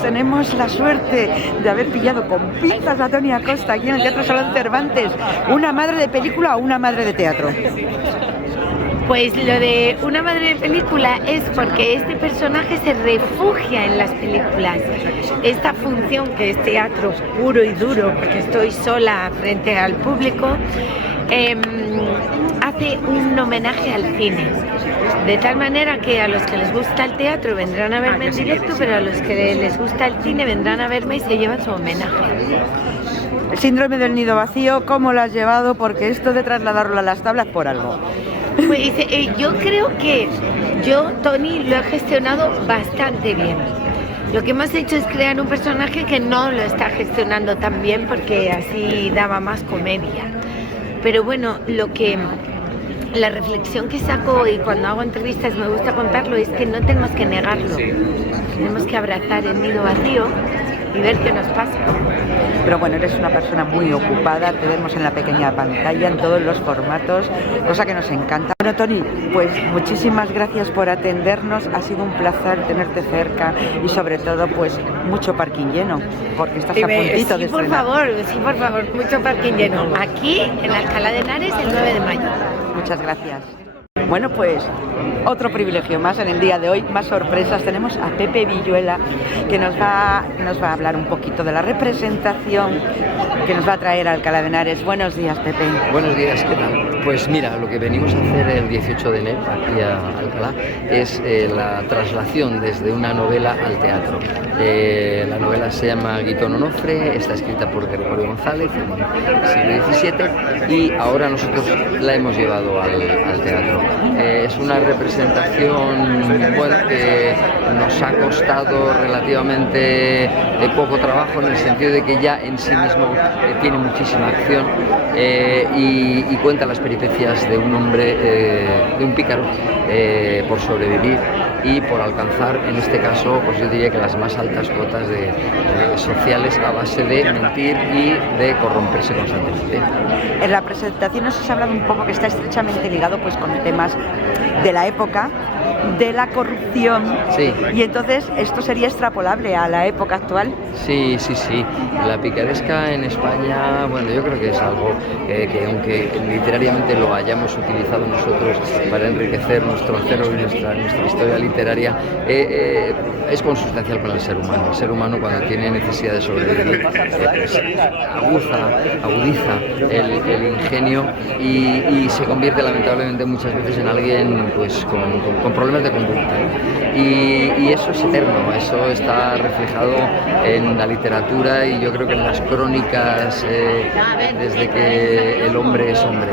pues tenemos la suerte de haber pillado con pinzas a Toni Acosta aquí en el Teatro Salón Cervantes. ¿Una madre de película o una madre de teatro? Pues lo de una madre de película es porque este personaje se refugia en las películas. Esta función, que es teatro puro y duro, porque estoy sola frente al público, hace un homenaje al cine. De tal manera que a los que les gusta el teatro vendrán a verme en directo, pero a los que les gusta el cine vendrán a verme y se llevan su homenaje. El síndrome del nido vacío, ¿cómo lo has llevado? Porque esto de trasladarlo a las tablas por algo. Pues yo creo que Toni, lo he gestionado bastante bien. Lo que hemos hecho es crear un personaje que no lo está gestionando tan bien porque así daba más comedia. Pero bueno, la reflexión que saco y cuando hago entrevistas me gusta contarlo es que no tenemos que negarlo. Tenemos que abrazar el nido vacío y ver qué nos pasa. Pero bueno, eres una persona muy ocupada, te vemos en la pequeña pantalla, en todos los formatos, cosa que nos encanta. Bueno, Toni, pues muchísimas gracias por atendernos, ha sido un placer tenerte cerca y sobre todo, pues mucho parking lleno, porque estás a puntito de estrenar. Sí, por favor, mucho parking lleno. Aquí, en Alcalá de Henares, el 9 de mayo. Muchas gracias. Bueno, pues otro privilegio más en el día de hoy, más sorpresas. Tenemos a Pepe Villuela, que nos va a hablar un poquito de la representación que nos va a traer a Alcalá de Henares. Buenos días, Pepe. Buenos días, ¿qué tal? Pues mira, lo que venimos a hacer el 18 de enero aquí a Alcalá es la traslación desde una novela al teatro. La novela se llama Guitón Onofre, está escrita por Gregorio González en el siglo XVII y ahora nosotros la hemos llevado al teatro. Es una representación que nos ha costado relativamente poco trabajo en el sentido de que ya en sí mismo tiene muchísima acción y cuenta las peripecias de un hombre, de un pícaro, por sobrevivir y por alcanzar, en este caso, pues yo diría que las más altas cotas sociales a base de mentir y de corromperse constantemente. En la presentación nos has hablado un poco que está estrechamente ligado pues con temas de la época, de la corrupción. Sí. Y entonces esto sería extrapolable a la época actual. Sí. La picaresca en España, bueno, yo creo que es algo que aunque literariamente lo hayamos utilizado nosotros para enriquecer nuestro acervo y nuestra historia literaria, es consustancial con el ser humano. El ser humano, cuando tiene necesidad de sobrevivir, pues, agudiza el ingenio y se convierte lamentablemente muchas veces en alguien pues con problemas de conducta. Y eso es eterno, eso está reflejado en la literatura y yo creo que en las crónicas desde que el hombre es hombre,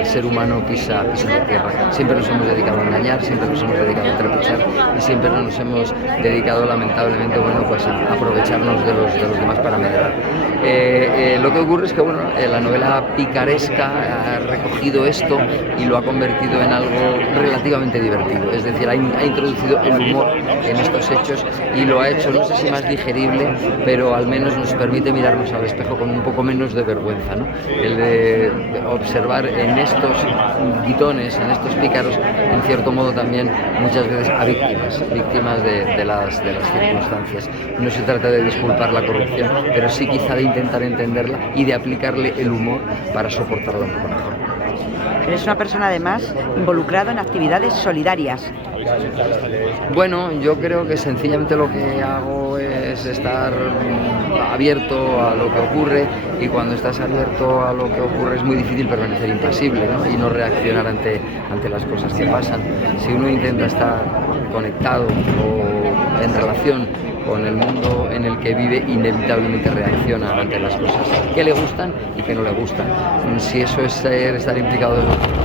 el ser humano pisa la tierra. Siempre nos hemos dedicado a engañar, siempre nos hemos dedicado a trepechar y siempre nos hemos dedicado lamentablemente pues a aprovecharnos de los demás para medrar. Lo que ocurre es que la novela picaresca ha recogido esto y lo ha convertido en algo relativamente divertido, es decir, ha introducido el humor en estos hechos y lo ha hecho, no sé si más digerible, pero al menos nos permite mirarnos al espejo con un poco menos de vergüenza, ¿no? El de observar en estos guitones, en estos pícaros, en cierto modo también muchas veces a víctimas de las circunstancias. No se trata de disculpar la corrupción, pero sí quizá de intentar entenderla y de aplicarle el humor para soportarla un poco mejor. Eres una persona además involucrada en actividades solidarias. Bueno, yo creo que sencillamente lo que hago es estar abierto a lo que ocurre y cuando estás abierto a lo que ocurre es muy difícil permanecer impasible, ¿no? Y no reaccionar ante las cosas que pasan. Si uno intenta estar conectado o en relación con el mundo en el que vive, inevitablemente reacciona ante las cosas que le gustan y que no le gustan. Si eso es estar implicado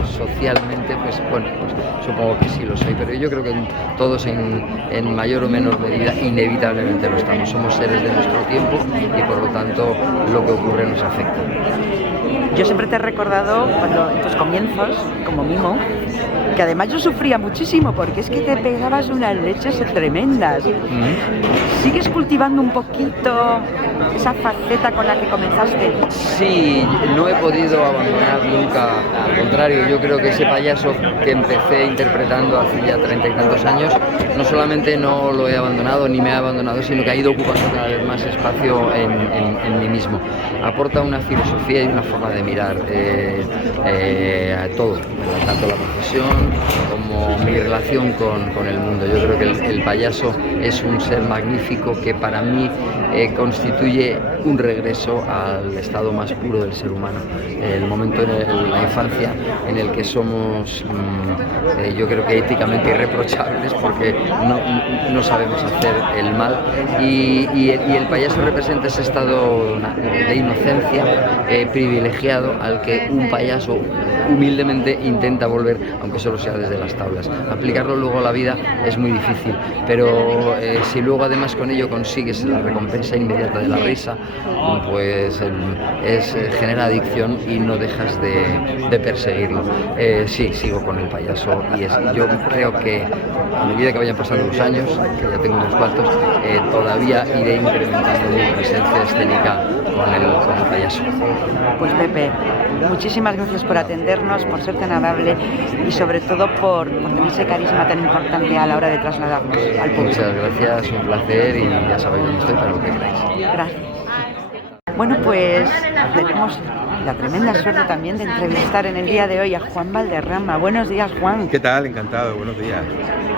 socialmente, pues supongo que sí lo soy, pero yo creo que todos en mayor o menor medida inevitablemente lo estamos. Somos seres de nuestro tiempo y por lo tanto lo que ocurre nos afecta. Yo siempre te he recordado cuando en tus comienzos como mimo que además yo sufría muchísimo porque es que te pegabas unas leches tremendas. ¿Sigues cultivando un poquito esa faceta con la que comenzaste? Sí, no he podido abandonar nunca, al contrario, yo creo que ese payaso que empecé interpretando hace ya 30 y tantos años, no solamente no lo he abandonado ni me ha abandonado, sino que ha ido ocupando cada vez más espacio en mí mismo. Aporta una filosofía y una forma de mirar a todo, tanto la profesión como mi relación con el mundo. Yo creo que el payaso es un ser magnífico que para mí constituye un regreso al estado más puro del ser humano, el momento en la infancia en el que somos, yo creo que éticamente irreprochables porque no sabemos hacer el mal y el payaso representa ese estado de inocencia privilegiado al que un payaso humildemente intenta volver, aunque solo sea desde las tablas. Aplicarlo luego a la vida es muy difícil, pero si luego además con ello consigues la recompensa inmediata de la risa, pues genera adicción y no dejas de perseguirlo. Sí, sigo con el payaso y yo creo que a medida que vayan pasando los años, que ya tengo unos cuantos, todavía iré incrementando mi presencia escénica con el payaso. Pues Pepe, muchísimas gracias por atendernos, por ser tan amable y sobre todo por tener ese carisma tan importante a la hora de trasladarnos al público. Muchas gracias, un placer y ya sabéis dónde estoy para lo que queráis. Gracias. Bueno, pues tenemos la tremenda suerte también de entrevistar en el día de hoy a Juan Valderrama. Buenos días, Juan. ¿Qué tal? Encantado, buenos días.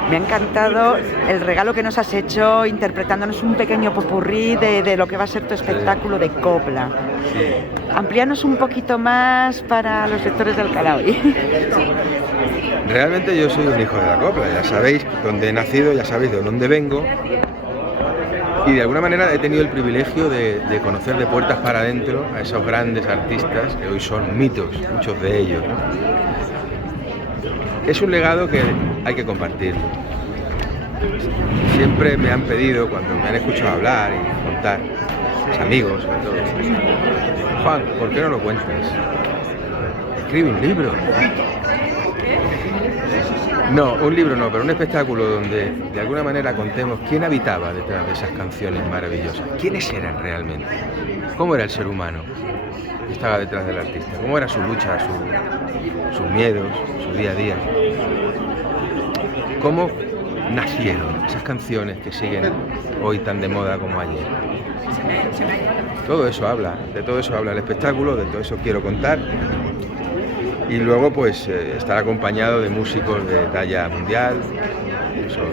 Me ha encantado el regalo que nos has hecho interpretándonos un pequeño popurrí de lo que va a ser tu espectáculo de copla. Sí. Amplíanos un poquito más para los lectores del Alcalá hoy. Realmente yo soy un hijo de la copla, ya sabéis dónde he nacido, ya sabéis de dónde vengo. Y de alguna manera he tenido el privilegio de conocer de puertas para adentro a esos grandes artistas que hoy son mitos, muchos de ellos, ¿no? Es un legado que hay que compartirlo. Siempre me han pedido, cuando me han escuchado hablar y contar, mis amigos sobre todo, Juan, ¿por qué no lo cuentas? Escribe un libro. No, un libro no, pero un espectáculo donde de alguna manera contemos quién habitaba detrás de esas canciones maravillosas, quiénes eran realmente, cómo era el ser humano que estaba detrás del artista, cómo era su lucha, sus miedos, su día a día, cómo nacieron esas canciones que siguen hoy tan de moda como ayer. Todo eso habla, de todo eso habla el espectáculo, de todo eso quiero contar. Y luego pues estar acompañado de músicos de talla mundial, son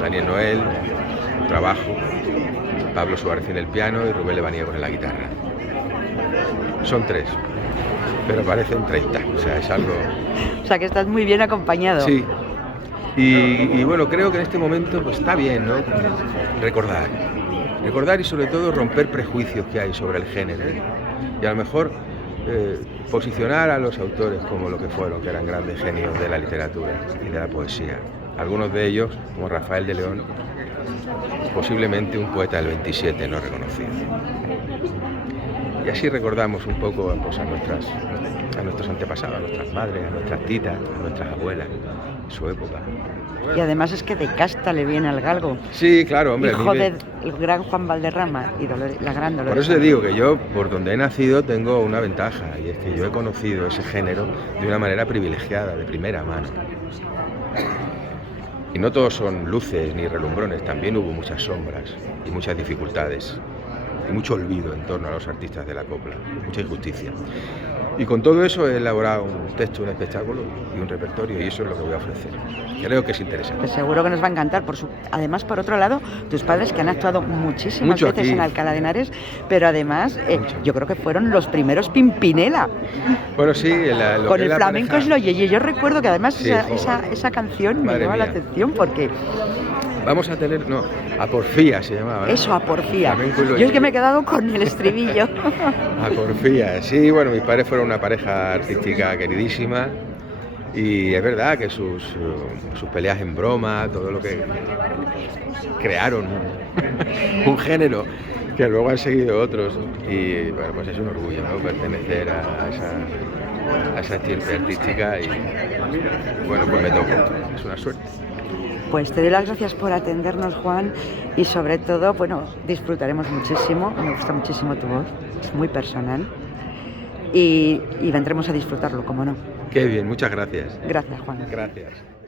Daniel Noel, trabajo, Pablo Suárez en el piano y Rubén Lebaniego en la guitarra. Son 3, pero parecen 30, o sea, es algo... O sea, que estás muy bien acompañado. Sí, y bueno, creo que en este momento pues está bien, ¿no? Recordar y sobre todo romper prejuicios que hay sobre el género. Y a lo mejor... posicionar a los autores como lo que fueron, que eran grandes genios de la literatura y de la poesía. Algunos de ellos, como Rafael de León, posiblemente un poeta del 27 no reconocido. Y así recordamos un poco pues, a nuestros antepasados, a nuestras madres, a nuestras titas, a nuestras abuelas, su época. Y además es que de casta le viene al galgo. Sí, claro, hombre. Hijo del gran Juan Valderrama y la gran Dolores. Por eso te digo que yo, por donde he nacido, tengo una ventaja, y es que yo he conocido ese género de una manera privilegiada, de primera mano. Y no todos son luces ni relumbrones, también hubo muchas sombras y muchas dificultades y mucho olvido en torno a los artistas de la copla, mucha injusticia. Y con todo eso he elaborado un texto, un espectáculo y un repertorio, y eso es lo que voy a ofrecer. Creo que es interesante. Pues seguro que nos va a encantar. Además, por otro lado, tus padres que han actuado muchísimas veces aquí en Alcalá de Henares, pero además yo creo que fueron los primeros Pimpinela. Bueno, sí. Con el flamenco es lo yeye. Yo recuerdo que además sí, esa canción me llama la atención porque... Vamos a tener, a Porfía se llamaba, ¿no? Eso, a Porfía. Yo es que me he quedado con el estribillo. A Porfía, sí, bueno, mis padres fueron una pareja artística queridísima y es verdad que sus peleas en broma, todo lo que crearon, un género que luego han seguido otros y bueno, pues es un orgullo, ¿no? Pertenecer a a esa estirpe artística y bueno, pues me tocó, es una suerte. Pues te doy las gracias por atendernos, Juan, y sobre todo, bueno, disfrutaremos muchísimo, me gusta muchísimo tu voz, es muy personal, y vendremos a disfrutarlo, como no. Qué bien, muchas gracias. Gracias, Juan. Gracias.